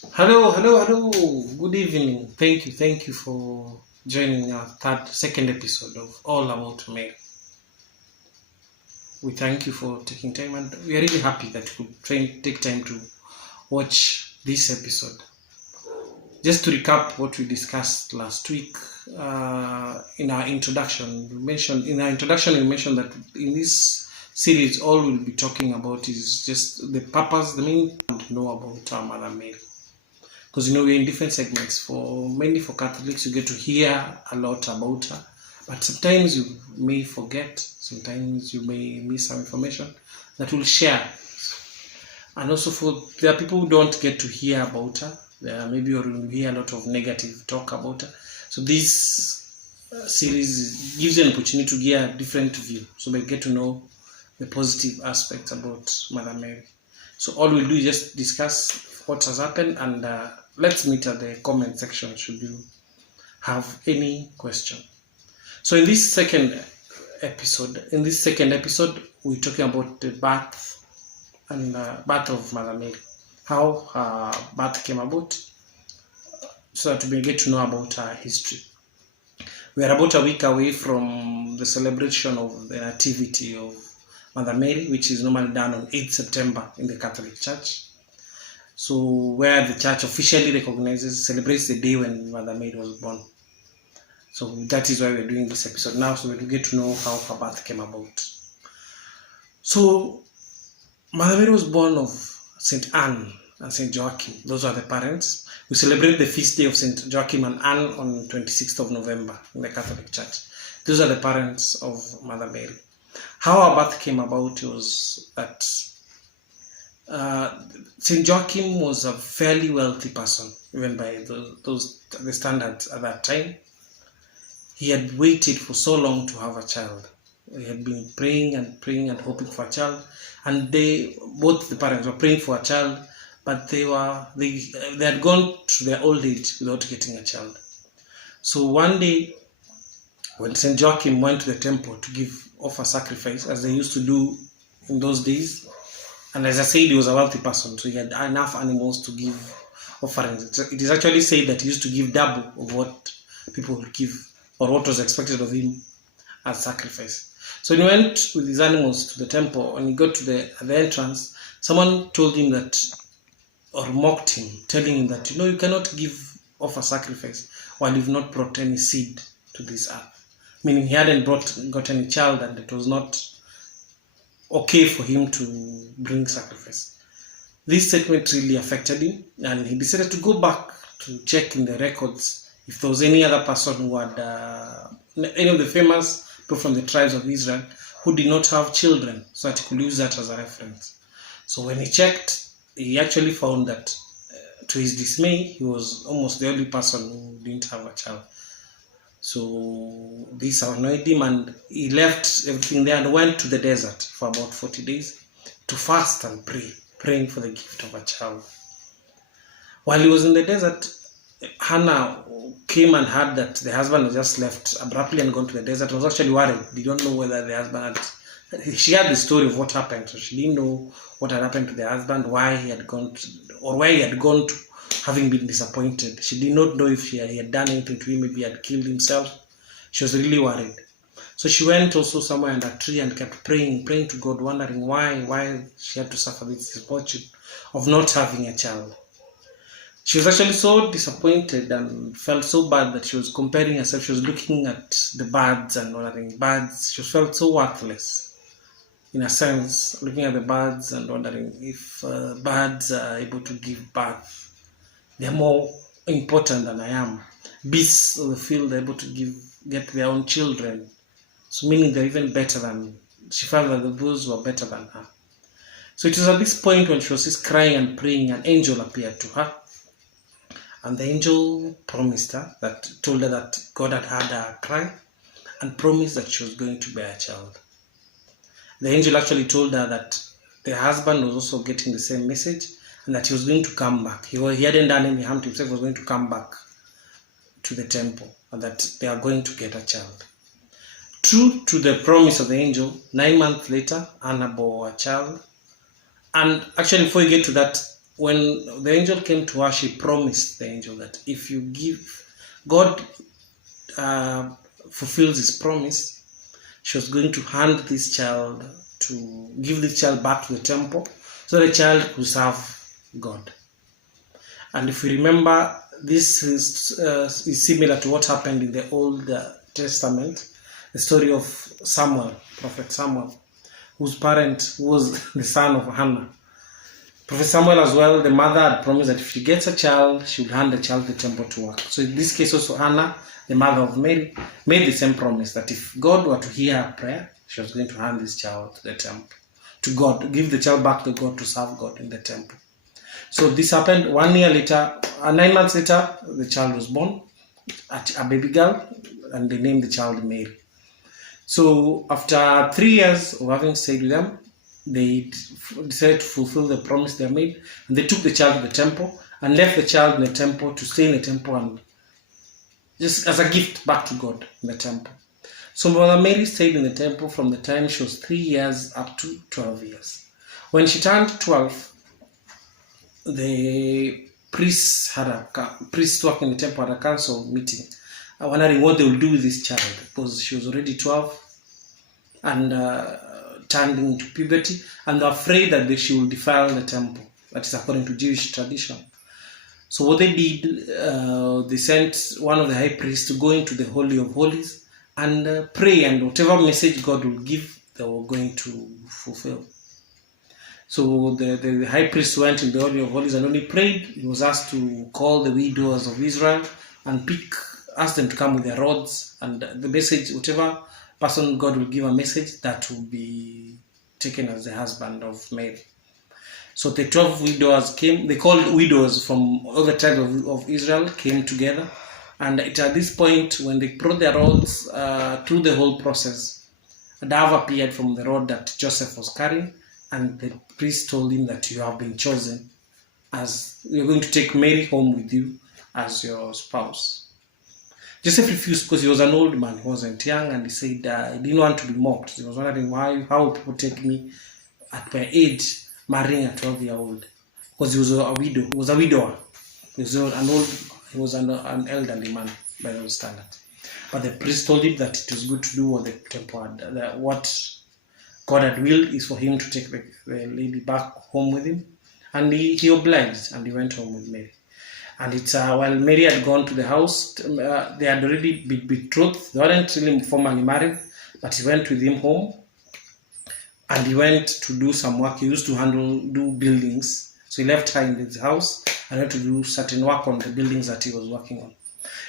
Hello. Good evening. Thank you for joining our second episode of All About Mary. We thank you for taking time, and we are really happy that you could take time to watch this episode. Just to recap what we discussed last week in our introduction, we mentioned that in this series, all we'll be talking about is just the purpose, the main to know about our Mother Mary. Because we're in different segments. Mainly for Catholics, you get to hear a lot about her, but sometimes you may forget, sometimes you may miss some information that we'll share. And also there are people who don't get to hear about her. Maybe you hear a lot of negative talk about her. So this series gives you an opportunity to get a different view, so we get to know the positive aspects about Mother Mary. So all we'll do is just discuss what has happened, and let's meet at the comment section should you have any question. So in this second episode, we're talking about the birth of Mother Mary, how her birth came about, so that we get to know about her history. We are about a week away from the celebration of the Nativity of Mother Mary, which is normally done on 8th September in the Catholic Church. So where the church officially celebrates the day when Mother Mary was born. So that is why we're doing this episode now, so we can get to know how her birth came about. So Mother Mary was born of St. Anne and St. Joachim. Those are the parents. We celebrate the feast day of St. Joachim and Anne on 26th of November in the Catholic Church. Those are the parents of Mother Mary. How her birth came about was that St. Joachim was a fairly wealthy person, even by the standards at that time. He had waited for so long to have a child. He had been praying and hoping for a child, and both the parents were praying for a child, but they had gone to their old age without getting a child. So one day, when St. Joachim went to the temple to offer sacrifice, as they used to do in those days, and as I said, he was a wealthy person, so he had enough animals to give offerings. It is actually said that he used to give double of what people would give, or what was expected of him as sacrifice. So he went with his animals to the temple. When he got to the entrance, someone told him that, or mocked him, telling him that, you cannot offer sacrifice while you've not brought any seed to this earth. Meaning he hadn't got any child, and it was not okay for him to bring sacrifice. This statement really affected him, and he decided to go back to check in the records if there was any other person who had, any of the famous people from the tribes of Israel who did not have children, so that he could use that as a reference. So when he checked, he actually found that, to his dismay, he was almost the only person who didn't have a child. So this annoyed him, and he left everything there and went to the desert for about 40 days to fast and pray, praying for the gift of a child. While he was in the desert, Hannah came and heard that the husband had just left abruptly and gone to the desert. Was actually worried. Did not know whether the husband she had the story of what happened, so she didn't know what had happened to the husband, why he had gone to, having been disappointed. She did not know if he had done anything to him, maybe he had killed himself. She was really worried. So she went also somewhere under a tree and kept praying to God, wondering why she had to suffer this misfortune of not having a child. She was actually so disappointed and felt so bad that she was comparing herself. She was looking at the birds and wondering, she felt so worthless, in a sense, looking at the birds and wondering if birds are able to give birth. They're more important than I am. Beasts of the field are able to get their own children. So meaning they're even better than, she felt that those were better than her. So it was at this point when she was just crying and praying, an angel appeared to her. And the angel told her that God had heard her cry and promised that she was going to bear a child. The angel actually told her that the husband was also getting the same message, and that he was going to come back. He hadn't done any harm to himself. He was going to come back to the temple, and that they are going to get a child. True to the promise of the angel, 9 months later, Anna bore a child. And actually, before you get to that, when the angel came to her, she promised the angel that if you give, God fulfills his promise, she was going to hand this child, to give this child back to the temple so the child could serve God. And if we remember, this is similar to what happened in the Old Testament, the story of Samuel, Prophet Samuel, whose parent was the son of Hannah. Prophet Samuel as well, the mother had promised that if she gets a child, she would hand the child to the temple to work. So in this case also Hannah, the mother of Mary, made the same promise that if God were to hear her prayer, she was going to hand this child to the temple, to God, give the child back to God to serve God in the temple. So this happened 1 year later, 9 months later, the child was born, a baby girl, and they named the child Mary. So after 3 years of having stayed with them, they decided to fulfill the promise they made, and they took the child to the temple and left the child in the temple to stay in the temple and just as a gift back to God in the temple. So Mother Mary stayed in the temple from the time she was 3 years up to 12 years. When she turned 12, the priests working in the temple had a council meeting, wondering what they will do with this child, because she was already 12 and turned into puberty, and they're afraid that she will defile the temple. That is according to Jewish tradition. So what they did, they sent one of the high priests to go into the Holy of Holies and pray, and whatever message God will give, they were going to fulfill. So the high priest went in the Holy of Holies, and when he prayed, he was asked to call the widows of Israel and ask them to come with their rods, and the message, whatever person God will give a message, that will be taken as the husband of Mary. So the 12 widows came, they called widows from all the tribes of Israel, came together, and at this point, when they brought their rods through the whole process, a dove appeared from the rod that Joseph was carrying, and the priest told him that you have been chosen, as you're going to take Mary home with you as your spouse. Joseph refused because he was an old man, he wasn't young, and he said he didn't want to be mocked. He was wondering how will people take me at my age, marrying a 12-year-old, because he was a widow. He was a widower. He was an elderly man by those standards. But the priest told him that it was good to do what the temple had, what God had willed is for him to take the lady back home with him, and he obliged, and he went home with Mary. And it's while Mary had gone to the house, they had already been betrothed. They weren't really formally married, but he went with him home, and he went to do some work. He used to do buildings, so he left her in his house and went to do certain work on the buildings that he was working on.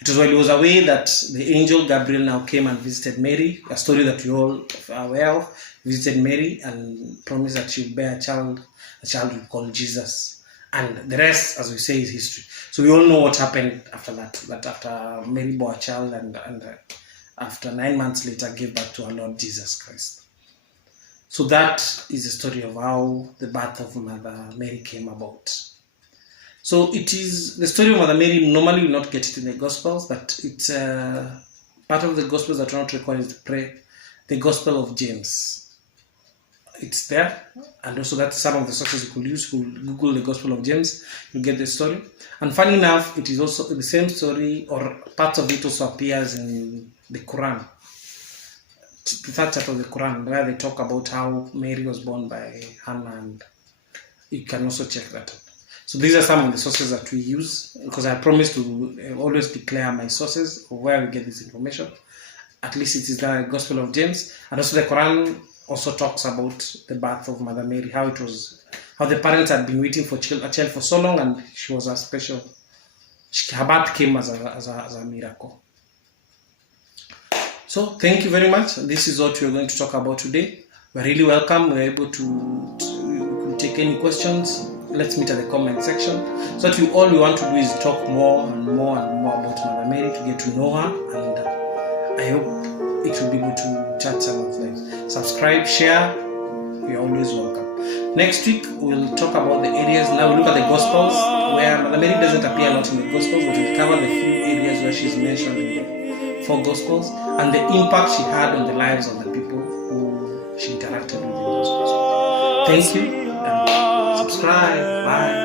It was while he was away that the angel Gabriel now came and visited Mary, a story that we all are aware of. He visited Mary and promised that she would bear a child we call Jesus. And the rest, as we say, is history. So we all know what happened after that after Mary bore a child and after 9 months later gave birth to our Lord Jesus Christ. So that is the story of how the birth of Mother Mary came about. So it is the story of Mother Mary. Normally we will not get it in the Gospels, but it's part of the Gospels that are not recorded is the Gospel of James. It's there, and also that's some of the sources you could use. Google the Gospel of James, you'll get the story. And funny enough, it is also the same story, or parts of it also appears in the Quran, the third chapter of the Quran, where they talk about how Mary was born by Hannah, and you can also check that out. So these are some of the sources that we use, because I promise to always declare my sources of where we get this information. At least it is the Gospel of James, and also the Quran also talks about the birth of Mother Mary, how the parents had been waiting for a child for so long, and she was a special. Her birth came as a miracle. So thank you very much. This is what we're going to talk about today. We're really welcome. We're able to take any questions. Let's meet at the comment section. So that all we want to do is talk more and more and more about Mother Mary, to get to know her, and I hope it will be able to touch someone's lives. Subscribe, share. You're always welcome. Next week we'll talk about the areas. Now we'll look at the Gospels, where Mother Mary doesn't appear a lot in the Gospels, but we'll cover the few areas where she's mentioned in the 4 Gospels, and the impact she had on the lives of the people who she interacted with in those Gospels. Thank you, and subscribe. Bye.